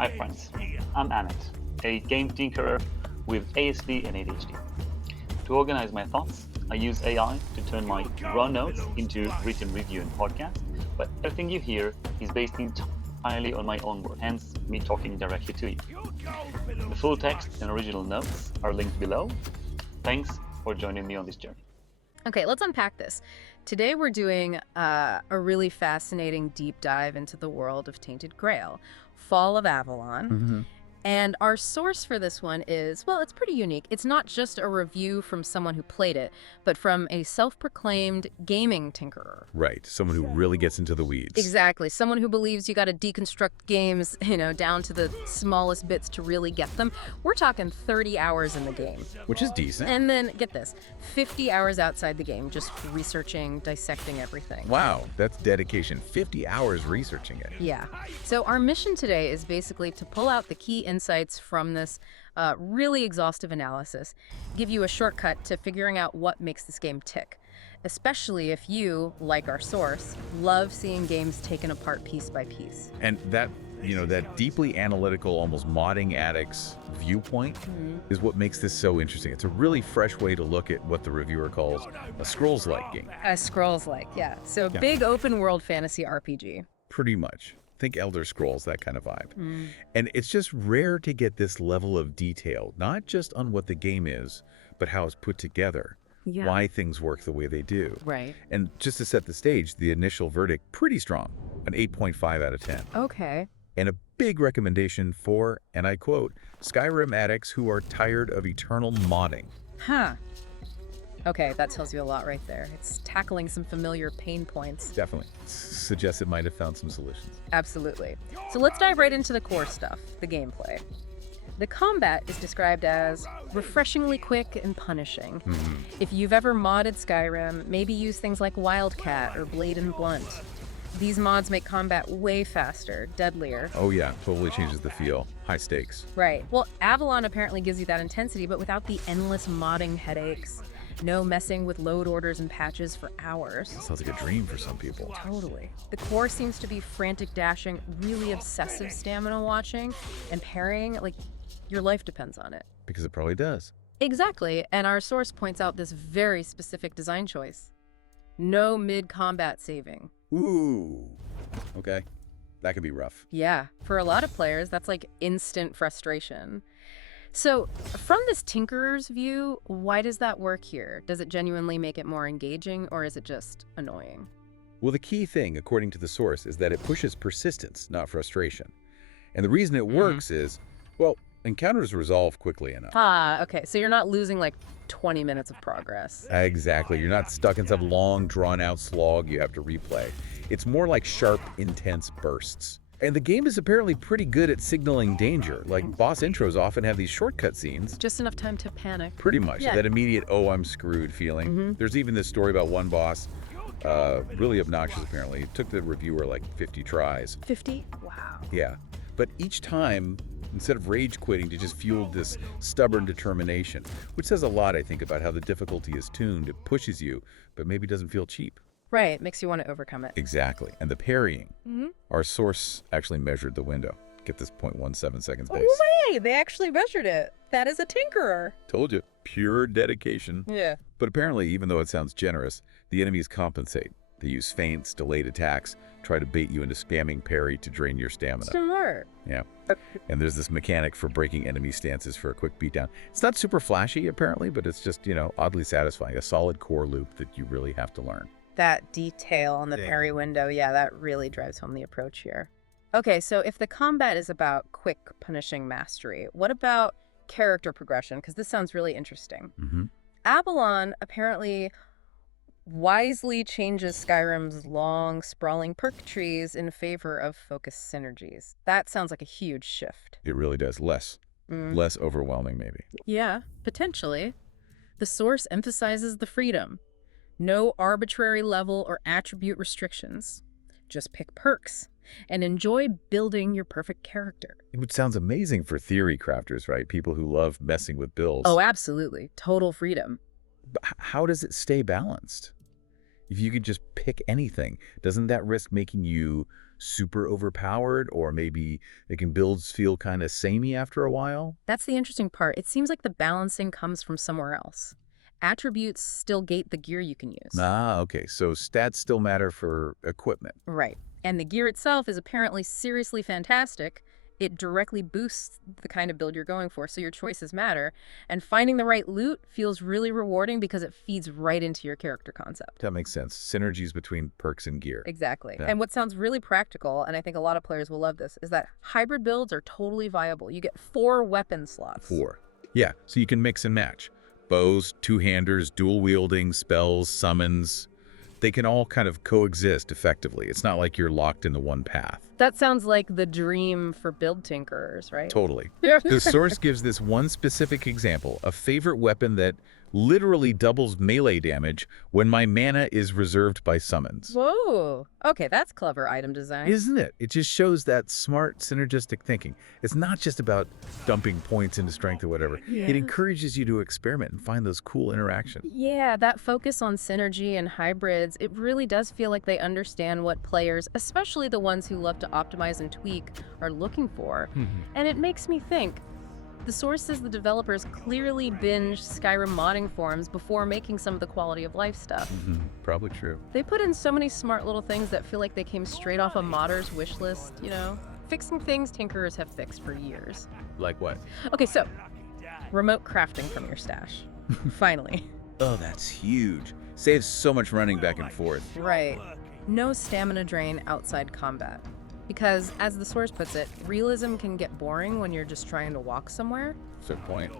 Hi friends, I'm Amit, a game tinkerer with ASD and ADHD. To organize my thoughts, I use AI to turn my raw notes into written review and podcast, but everything you hear is based entirely on my own work, hence me talking directly to you. The full text and original notes are linked below. Thanks for joining me on this journey. Okay, let's unpack this. Today we're doing a really fascinating deep dive into the world of Tainted Grail, Fall of Avalon. And our source for this one is, well, it's pretty unique. It's not just a review from someone who played it, but from a self-proclaimed gaming tinkerer. Right, someone who really gets into the weeds. Exactly, someone who believes you got to deconstruct games, down to the smallest bits to really get them. We're talking 30 hours in the game. Which is decent. And then, get this, 50 hours outside the game, just researching, dissecting everything. Wow, that's dedication. 50 hours researching it. Yeah. So our mission today is basically to pull out the key insights from this really exhaustive analysis, give you a shortcut to figuring out what makes this game tick, especially if you, like our source, love seeing games taken apart piece by piece. And that, that deeply analytical, almost modding addict's viewpoint is what makes this so interesting. It's a really fresh way to look at what the reviewer calls a Scrolls-like game. A Scrolls-like, yeah. So big open world fantasy RPG. Pretty much. Think Elder Scrolls, that kind of vibe. And it's just rare to get this level of detail, not just on what the game is, but how it's put together, why things work the way they do. Right. And just to set the stage, the initial verdict, pretty strong, an 8.5 out of 10. Okay. And a big recommendation for, and I quote, Skyrim addicts who are tired of eternal modding. Huh. Okay, that tells you a lot right there. It's tackling some familiar pain points. Definitely. Suggests it might have found some solutions. Absolutely. So let's dive right into the core stuff, the gameplay. The combat is described as refreshingly quick and punishing. If you've ever modded Skyrim, maybe use things like Wildcat or Blade and Blunt. These mods make combat way faster, deadlier. Oh yeah, totally changes the feel. High stakes. Right. Well, Avalon apparently gives you that intensity, but without the endless modding headaches. No messing with load orders and patches for hours. That sounds like a dream for some people. Totally. The core seems to be frantic dashing, really obsessive stamina watching, and parrying, like your life depends on it. Because it probably does. Exactly, and our source points out this very specific design choice. No mid-combat saving. Ooh. Okay. That could be rough. Yeah, for a lot of players, that's like instant frustration. So, from this tinkerer's view, why does that work here? Does it genuinely make it more engaging, or is it just annoying? Well, the key thing, according to the source, is that it pushes persistence, not frustration. And the reason it works is, well, encounters resolve quickly enough. Ah, okay, so you're not losing like 20 minutes of progress. Exactly. You're not stuck in some long, drawn-out slog you have to replay. It's more like sharp, intense bursts. And the game is apparently pretty good at signaling danger. Like, boss intros often have these shortcut scenes. Just enough time to panic. Pretty much. Yeah. That immediate, oh, I'm screwed feeling. There's even this story about one boss, really obnoxious apparently. It took the reviewer like 50 tries. 50? Wow. Yeah. But each time, instead of rage quitting, it just fueled this stubborn determination, which says a lot, I think, about how the difficulty is tuned. It pushes you, but maybe doesn't feel cheap. Right, makes you want to overcome it. Exactly. And the parrying. Our source actually measured the window. Get this 0.17 seconds base. Oh, wait, they actually measured it. That is a tinkerer. Told you. Pure dedication. Yeah. But apparently, even though it sounds generous, the enemies compensate. They use feints, delayed attacks, try to bait you into spamming parry to drain your stamina. Smart. Yeah. And there's this mechanic for breaking enemy stances for a quick beatdown. It's not super flashy, apparently, but it's just, oddly satisfying. A solid core loop that you really have to learn. That detail on the parry window, yeah, that really drives home the approach here. Okay, so if the combat is about quick, punishing mastery, what about character progression? Because this sounds really interesting. Avalon apparently wisely changes Skyrim's long, sprawling perk trees in favor of focused synergies. That sounds like a huge shift. It really does. Less overwhelming, maybe. Yeah, potentially. The source emphasizes the freedom. No arbitrary level or attribute restrictions. Just pick perks and enjoy building your perfect character. It sounds amazing for theory crafters, right? People who love messing with builds. Oh, absolutely. Total freedom. But how does it stay balanced? If you could just pick anything, doesn't that risk making you super overpowered, or maybe making builds feel kind of samey after a while? That's the interesting part. It seems like the balancing comes from somewhere else. Attributes still gate the gear you can use. Ah, okay, so stats still matter for equipment. Right. And the gear itself is apparently seriously fantastic. It directly boosts the kind of build you're going for, so your choices matter. And finding the right loot feels really rewarding because it feeds right into your character concept. That makes sense. Synergies between perks and gear. Exactly. Yeah. And what sounds really practical, and I think a lot of players will love this, is that hybrid builds are totally viable. You get 4 weapon slots. 4. Yeah, so you can mix and match. Bows, two-handers, dual-wielding, spells, summons. They can all kind of coexist effectively. It's not like you're locked into one path. That sounds like the dream for build tinkerers, right? Totally. Yeah. The source gives this one specific example, a favorite weapon that literally doubles melee damage when my mana is reserved by summons. Whoa. Okay, that's clever item design. Isn't it? It just shows that smart, synergistic thinking. It's not just about dumping points into strength or whatever. Yeah. It encourages you to experiment and find those cool interactions. Yeah, that focus on synergy and hybrids, it really does feel like they understand what players, especially the ones who love to optimize and tweak, are looking for. And it makes me think, the source says the developers clearly binged Skyrim-modding forums before making some of the quality of life stuff. Probably true. They put in so many smart little things that feel like they came straight off a modder's wish list, you know? Fixing things tinkerers have fixed for years. Like what? Okay, so, remote crafting from your stash. Finally. Oh, that's huge. Saves so much running back and forth. Right. No stamina drain outside combat. Because, as the source puts it, realism can get boring when you're just trying to walk somewhere. That's a point.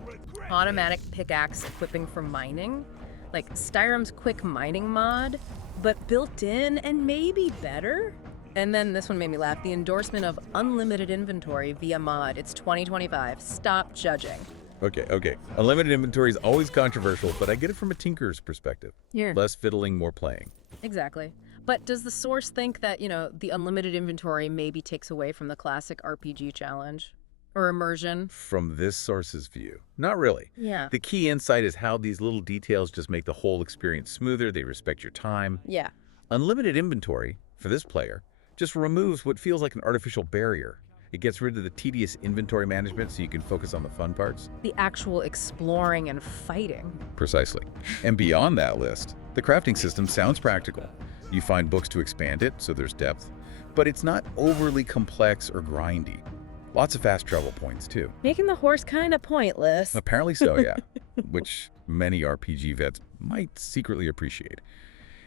Automatic pickaxe equipping for mining, like Skyrim's quick mining mod, but built in and maybe better? And then this one made me laugh, the endorsement of unlimited inventory via mod. It's 2025. Stop judging. Okay. Unlimited inventory is always controversial, but I get it from a tinkerer's perspective. Here. Less fiddling, more playing. Exactly. But does the source think that, the unlimited inventory maybe takes away from the classic RPG challenge? Or immersion? From this source's view, not really. Yeah. The key insight is how these little details just make the whole experience smoother. They respect your time. Yeah. Unlimited inventory, for this player, just removes what feels like an artificial barrier. It gets rid of the tedious inventory management so you can focus on the fun parts. The actual exploring and fighting. Precisely. And beyond that list, the crafting system sounds practical. You find books to expand it, so there's depth, but it's not overly complex or grindy. Lots of fast travel points, too. Making the horse kind of pointless. Apparently so, yeah. Which many RPG vets might secretly appreciate.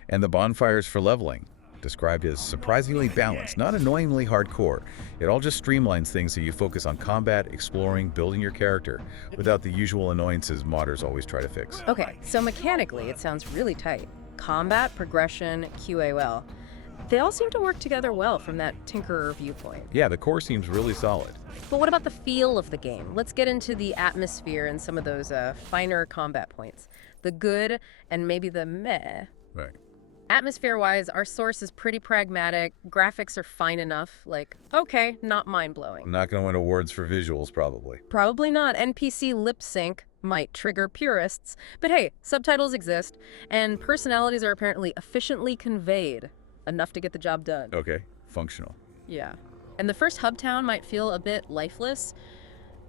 And the bonfires for leveling, described as surprisingly balanced, not annoyingly hardcore. It all just streamlines things so you focus on combat, exploring, building your character, without the usual annoyances modders always try to fix. Okay, so mechanically it sounds really tight. Combat, progression, QAL. They all seem to work together well from that tinkerer viewpoint. Yeah, the core seems really solid. But what about the feel of the game? Let's get into the atmosphere and some of those finer combat points. The good and maybe the meh. Right. Atmosphere-wise, our source is pretty pragmatic. Graphics are fine enough. Like, okay, not mind-blowing. I'm not going to win awards for visuals, probably. Probably not. NPC lip sync might trigger purists. But hey, subtitles exist, and personalities are apparently efficiently conveyed. Enough to get the job done. Okay, functional. Yeah. And the first hub town might feel a bit lifeless,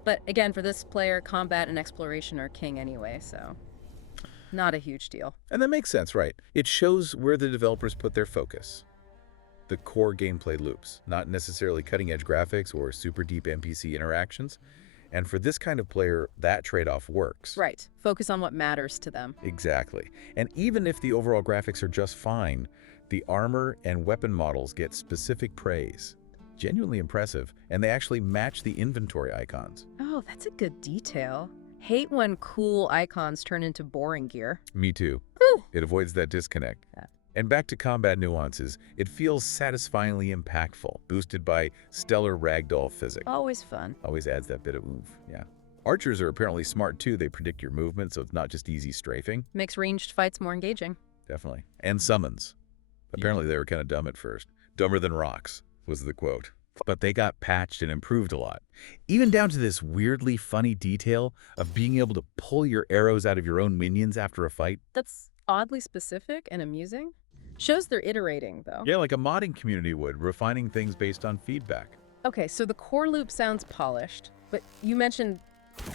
but again, for this player, combat and exploration are king anyway, so not a huge deal. And that makes sense, right? It shows where the developers put their focus. The core gameplay loops, not necessarily cutting-edge graphics or super deep NPC interactions. And for this kind of player, that trade-off works. Right. Focus on what matters to them. Exactly. And even if the overall graphics are just fine, the armor and weapon models get specific praise. Genuinely impressive, and they actually match the inventory icons. Oh, that's a good detail. Hate when cool icons turn into boring gear. Me too. Whew. It avoids that disconnect. Yeah. And back to combat nuances, it feels satisfyingly impactful, boosted by stellar ragdoll physics. Always fun. Always adds that bit of oomph, yeah. Archers are apparently smart too. They predict your movement, so it's not just easy strafing. Makes ranged fights more engaging. Definitely. And summons. Apparently they were kind of dumb at first. Dumber than rocks, was the quote. But they got patched and improved a lot. Even down to this weirdly funny detail of being able to pull your arrows out of your own minions after a fight. That's oddly specific and amusing. Shows they're iterating, though. Yeah, like a modding community would, refining things based on feedback. Okay, so the core loop sounds polished, but you mentioned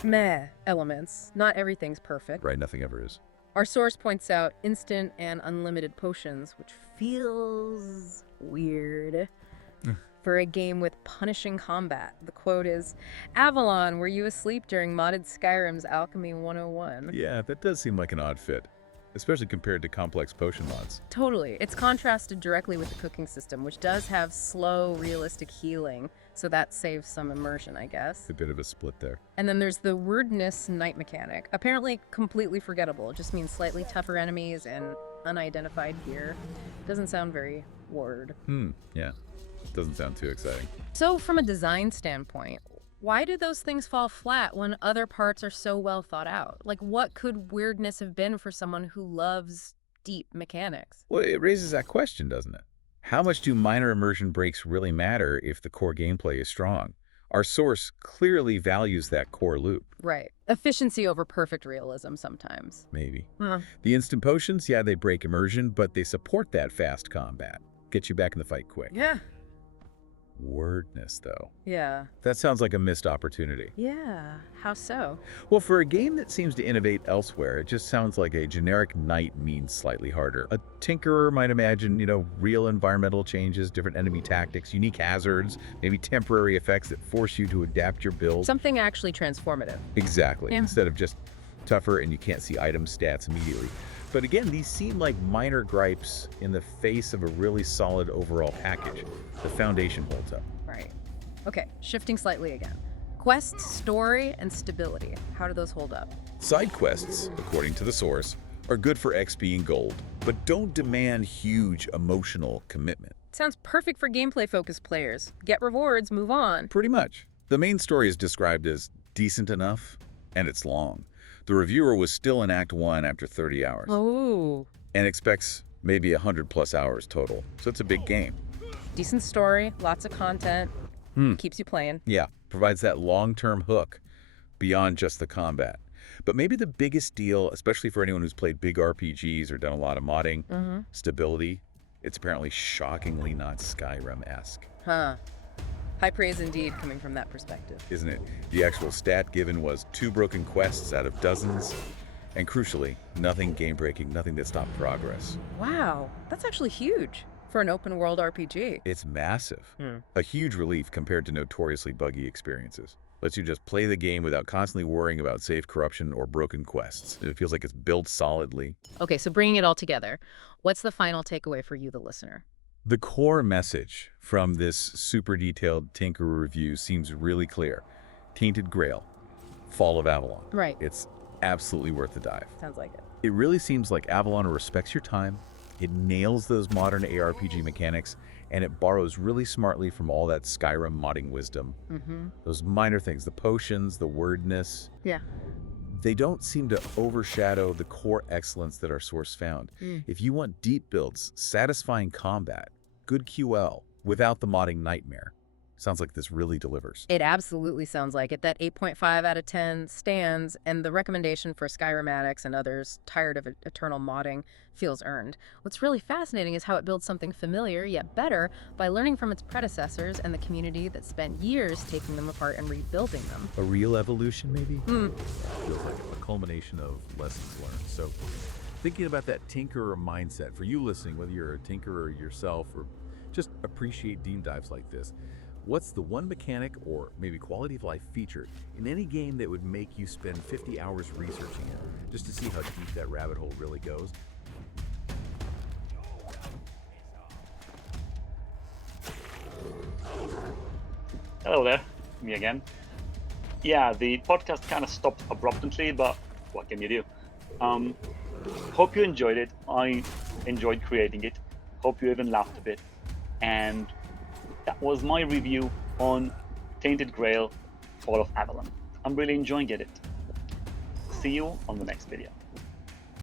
meh elements. Not everything's perfect. Right, nothing ever is. Our source points out instant and unlimited potions, which feels weird for a game with punishing combat. The quote is, "Avalon, were you asleep during modded Skyrim's Alchemy 101? Yeah, that does seem like an odd fit, especially compared to complex potion mods. Totally. It's contrasted directly with the cooking system, which does have slow, realistic healing, so that saves some immersion, I guess. A bit of a split there. And then there's the wordness night mechanic. Apparently completely forgettable. It just means slightly tougher enemies and unidentified gear. Doesn't sound very word. Yeah. Doesn't sound too exciting. So from a design standpoint, why do those things fall flat when other parts are so well thought out? Like, what could weirdness have been for someone who loves deep mechanics? Well, it raises that question, doesn't it? How much do minor immersion breaks really matter if the core gameplay is strong? Our source clearly values that core loop. Right. Efficiency over perfect realism sometimes. Maybe. The instant potions, yeah, they break immersion, but they support that fast combat. Get you back in the fight quick. Yeah. Wordness, though. Yeah. That sounds like a missed opportunity. Yeah. How so? Well, for a game that seems to innovate elsewhere, it just sounds like a generic knight means slightly harder. A tinkerer might imagine, real environmental changes, different enemy tactics, unique hazards, maybe temporary effects that force you to adapt your build. Something actually transformative. Exactly. Yeah. Instead of just tougher and you can't see item stats immediately. But again, these seem like minor gripes in the face of a really solid overall package. The foundation holds up. Right. Okay, shifting slightly again. Quests, story, and stability. How do those hold up? Side quests, according to the source, are good for XP and gold, but don't demand huge emotional commitment. Sounds perfect for gameplay-focused players. Get rewards, move on. Pretty much. The main story is described as decent enough, and it's long. The reviewer was still in Act 1 after 30 hours. Oh. And expects maybe 100+ hours total, so it's a big game. Decent story, lots of content, keeps you playing. Yeah, provides that long-term hook beyond just the combat. But maybe the biggest deal, especially for anyone who's played big RPGs or done a lot of modding, stability. It's apparently shockingly not Skyrim-esque. Huh. High praise indeed coming from that perspective. Isn't it? The actual stat given was 2 broken quests out of dozens, and crucially, nothing game-breaking, nothing that stopped progress. Wow, that's actually huge for an open-world RPG. It's massive. A huge relief compared to notoriously buggy experiences. Lets you just play the game without constantly worrying about save corruption or broken quests. It feels like it's built solidly. Okay, so bringing it all together, what's the final takeaway for you, the listener? The core message from this super detailed Tinker review seems really clear. Tainted Grail, Fall of Avalon. Right. It's absolutely worth the dive. Sounds like it. It really seems like Avalon respects your time, it nails those modern ARPG mechanics, and it borrows really smartly from all that Skyrim modding wisdom. Those minor things, the potions, the wordness. Yeah. They don't seem to overshadow the core excellence that our source found. If you want deep builds, satisfying combat, good QL, without the modding nightmare, sounds like this really delivers. It absolutely sounds like it. That 8.5 out of 10 stands, and the recommendation for Skyrim addicts and others tired of eternal modding feels earned. What's really fascinating is how it builds something familiar, yet better, by learning from its predecessors and the community that spent years taking them apart and rebuilding them. A real evolution, maybe? Feels like a culmination of lessons learned. So, thinking about that tinkerer mindset, for you listening, whether you're a tinkerer yourself or just appreciate deep dives like this, what's the one mechanic or maybe quality of life feature in any game that would make you spend 50 hours researching it, just to see how deep that rabbit hole really goes? Hello there, me again. Yeah, the podcast kind of stopped abruptly, but what can you do? Hope you enjoyed it. I enjoyed creating it. Hope you even laughed a bit. And that was my review on Tainted Grail, Fall of Avalon. I'm really enjoying it. See you on the next video.